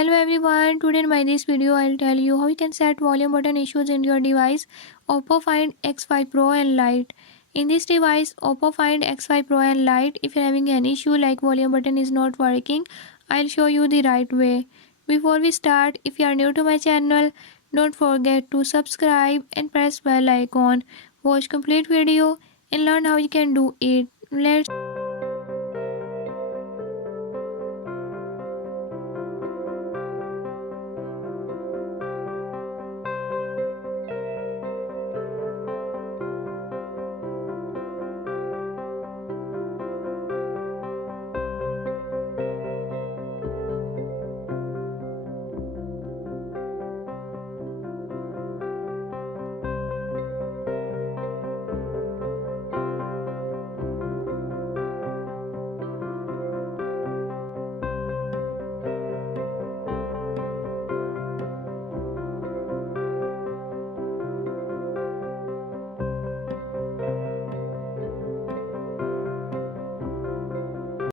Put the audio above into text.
Hello everyone, today in my this video I'll tell you how you can set volume button issues in your device Oppo Find X5 Pro and Lite. In this device Oppo Find X5 Pro and Lite, if you're having an issue like volume button is not working, I'll show you the right way. Before we start, if you are new to my channel, don't forget to subscribe and press bell icon. Watch complete video and learn how you can do it. Let's